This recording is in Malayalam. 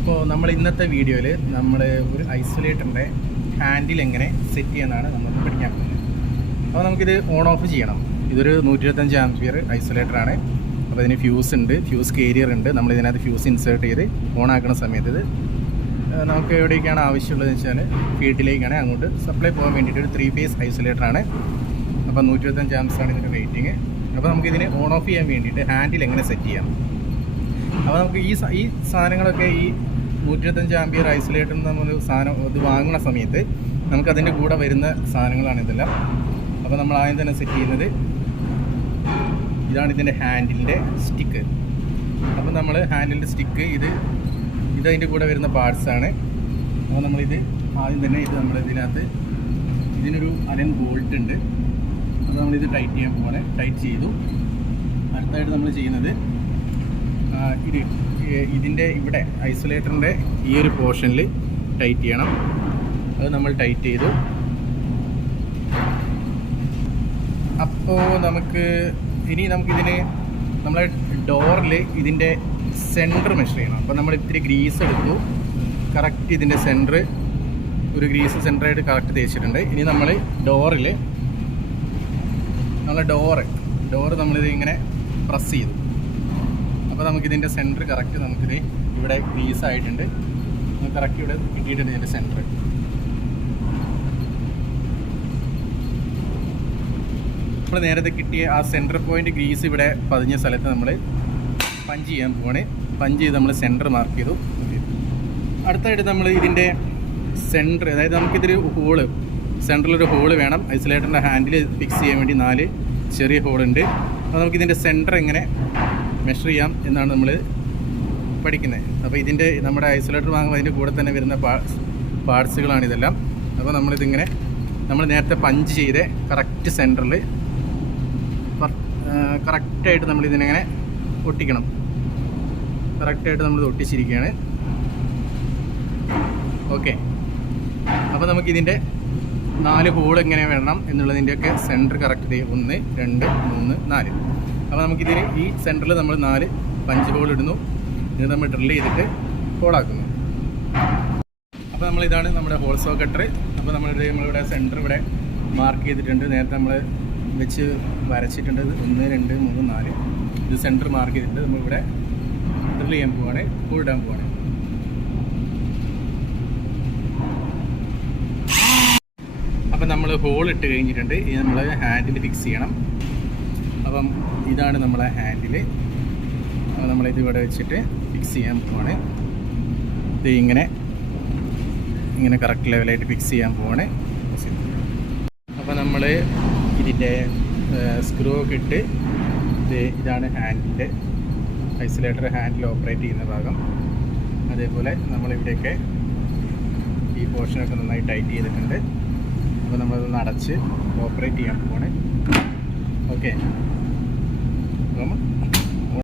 അപ്പോൾ നമ്മൾ ഇന്നത്തെ വീഡിയോയിൽ നമ്മൾ ഒരു ഐസൊലേറ്ററിൻ്റെ ഹാൻഡിൽ എങ്ങനെ സെറ്റ് ചെയ്യാനാണ് നമ്മൾ പഠിക്കാൻ പോകുന്നത്. അപ്പോൾ നമുക്കിത് ഓൺ ഓഫ് ചെയ്യണം. ഇതൊരു 125 ആംപിയർ ഐസൊലേറ്ററാണ്. അപ്പോൾ ഇതിന് ഫ്യൂസ് ഉണ്ട്, ഫ്യൂസ് കേരിയർ ഉണ്ട്. നമ്മൾ ഇതിനകത്ത് ഫ്യൂസ് ഇൻസേർട്ട് ചെയ്ത് ഓൺ ആക്കുന്ന സമയത്ത് ഇത് നമുക്ക് എവിടേക്കാണ് ആവശ്യമുള്ളതെന്ന് വെച്ചാൽ ഫീൽഡിലേക്കാണ് അങ്ങോട്ട് സപ്ലൈ പോകാൻ വേണ്ടിയിട്ട് ഒരു 3 ഫേസ് ഐസൊലേറ്ററാണ്. അപ്പോൾ 125 ആംപ്സാണ് ഇതിൻ്റെ റേറ്റിംഗ്. അപ്പോൾ നമുക്കിതിനെ ഓൺ ഓഫ് ചെയ്യാൻ വേണ്ടിയിട്ട് ഹാൻഡിൽ എങ്ങനെ സെറ്റ് ചെയ്യാം. അപ്പോൾ നമുക്ക് ഈ സാധനങ്ങളൊക്കെ ഈ 125 ആംപിയർ ഐസൊലേറ്ററിൽ നമ്മൾ സാധനം ഇത് വാങ്ങുന്ന സമയത്ത് നമുക്കതിൻ്റെ കൂടെ വരുന്ന സാധനങ്ങളാണ് ഇതെല്ലാം. അപ്പോൾ നമ്മൾ ആദ്യം തന്നെ സെറ്റ് ചെയ്യുന്നത് ഇതാണ് ഇതിൻ്റെ ഹാൻഡിലിൻ്റെ സ്റ്റിക്ക്. അപ്പോൾ നമ്മൾ ഹാൻഡിലിൻ്റെ സ്റ്റിക്ക് ഇതതിൻ്റെ കൂടെ വരുന്ന പാർട്സാണ്. അപ്പോൾ നമ്മളിത് ആദ്യം തന്നെ നമ്മൾ ഇതിനൊരു അലൻ ബോൾട്ട് ഉണ്ട്. അപ്പോൾ നമ്മളിത് ടൈറ്റ് ചെയ്യാൻ പോവാണ്. ടൈറ്റ് ചെയ്തു. അടുത്തായിട്ട് നമ്മൾ ചെയ്യുന്നത് ഇതിൻ്റെ ഇവിടെ ഐസൊലേറ്ററിൻ്റെ ഈ ഒരു പോർഷനിൽ ടൈറ്റ് ചെയ്യണം. അത് നമ്മൾ ടൈറ്റ് ചെയ്തു. അപ്പോൾ നമുക്കിതിന് നമ്മളെ ഡോറിൽ ഇതിൻ്റെ സെൻറ്റർ മെഷർ ചെയ്യണം. അപ്പോൾ നമ്മൾ ഇത്തിരി ഗ്രീസ് എടുത്തു. കറക്റ്റ് ഇതിൻ്റെ സെൻറ്റർ ഒരു ഗ്രീസ് സെൻറ്ററായിട്ട് കറക്റ്റ് തേച്ചിട്ടുണ്ട്. ഇനി നമ്മൾ ഡോറിൽ ഡോറ് നമ്മളിത് ഇങ്ങനെ പ്രസ് ചെയ്തു. അപ്പോൾ നമുക്കിതിൻ്റെ സെൻറ്റർ കറക്റ്റ് നമുക്കിത് ഇവിടെ ഗ്രീസ് ആയിട്ടുണ്ട്. നമുക്ക് കറക്റ്റ് ഇവിടെ കിട്ടിയിട്ടുണ്ട് ഇതിൻ്റെ സെൻറ്റർ. നമ്മൾ നേരത്തെ കിട്ടിയ ആ സെൻറ്റർ പോയിൻ്റ് ഗ്രീസ് ഇവിടെ പതിഞ്ഞ സ്ഥലത്ത് നമ്മൾ പഞ്ച് ചെയ്യാൻ പോവാണ്. പഞ്ച് ചെയ്ത് നമ്മൾ സെൻറ്റർ മാർക്ക് ചെയ്തു. അടുത്തായിട്ട് നമ്മൾ ഇതിൻ്റെ സെൻറ്റർ, അതായത് നമുക്കിതൊരു ഹോള്, സെൻറ്ററിലൊരു ഹോള് വേണം. ഐസൊലേറ്ററിൻ്റെ ഹാൻഡിൽ ഫിക്സ് ചെയ്യാൻ വേണ്ടി 4 ചെറിയ ഹോളുണ്ട്. അപ്പോൾ നമുക്കിതിൻ്റെ സെൻറ്റർ എങ്ങനെ മെഷർ ചെയ്യാം എന്നാണ് നമ്മൾ പഠിക്കുന്നത്. അപ്പോൾ നമ്മുടെ ഐസൊലേറ്റർ വാങ്ങുമ്പോൾ അതിൻ്റെ കൂടെ തന്നെ വരുന്ന പാർട്സുകളാണ് ഇതെല്ലാം. അപ്പോൾ നമ്മൾ നേരത്തെ പഞ്ച് ചെയ്ത് കറക്റ്റ് സെൻറ്ററിൽ കറക്റ്റായിട്ട് നമ്മളിതിനെങ്ങനെ ഒട്ടിക്കണം. കറക്റ്റായിട്ട് നമ്മൾ ഒട്ടിച്ചിരിക്കുകയാണ്. ഓക്കെ. അപ്പോൾ നമുക്കിതിൻ്റെ 4 ഹോൾ എങ്ങനെ വേണം എന്നുള്ളതിൻ്റെയൊക്കെ സെൻറ്റർ കറക്റ്റ് 1 2 3 4. അപ്പോൾ നമുക്കിതിന് ഈ സെൻറ്ററിൽ നമ്മൾ 4 പഞ്ച് ഹോൾ ഇടുന്നു. ഇത് നമ്മൾ ഡ്രിൽ ചെയ്തിട്ട് ഹോളാക്കുന്നു. അപ്പോൾ നമ്മളിതാണ് നമ്മുടെ ഹോൾ സോക്കറ്റർ. അപ്പോൾ നമ്മളിവിടെ സെൻറ്റർ ഇവിടെ മാർക്ക് ചെയ്തിട്ടുണ്ട്. നേരത്തെ നമ്മൾ വെച്ച് വരച്ചിട്ടുണ്ട്. 1 2 3 4 ഇത് സെൻറ്റർ മാർക്ക് ചെയ്തിട്ട് നമ്മളിവിടെ ഡ്രിൽ ചെയ്യാൻ പോവാണ്, ഹോൾ ഇടാൻ പോവാണ്. അപ്പം നമ്മൾ ഹോൾ ഇട്ട് കഴിഞ്ഞിട്ടുണ്ട്. ഇനി നമ്മൾ ഹാൻഡിൽ ഫിക്സ് ചെയ്യണം. അപ്പം ഇതാണ് നമ്മളെ ഹാൻഡിൽ. അപ്പോൾ നമ്മളിത് ഇവിടെ വെച്ചിട്ട് ഫിക്സ് ചെയ്യാൻ പോവാണ്. ഇത് ഇങ്ങനെ കറക്റ്റ് ലെവലായിട്ട് ഫിക്സ് ചെയ്യാൻ പോവാണ്. അപ്പോൾ നമ്മൾ ഇതിൻ്റെ സ്ക്രൂ ഒക്കെ ഇട്ട് ഇതാണ് ഹാൻഡിൻ്റെ ഐസൊലേറ്റർ ഹാൻഡിൽ ഓപ്പറേറ്റ് ചെയ്യുന്ന ഭാഗം. അതേപോലെ നമ്മളിവിടെയൊക്കെ ഈ പോർഷനൊക്കെ നന്നായി ടൈറ്റ് ചെയ്തിട്ടുണ്ട്. അപ്പോൾ നമ്മളതൊന്ന് അടച്ച് ഓപ്പറേറ്റ് ചെയ്യാൻ പോവാണ്. ഓക്കെ. അപ്പം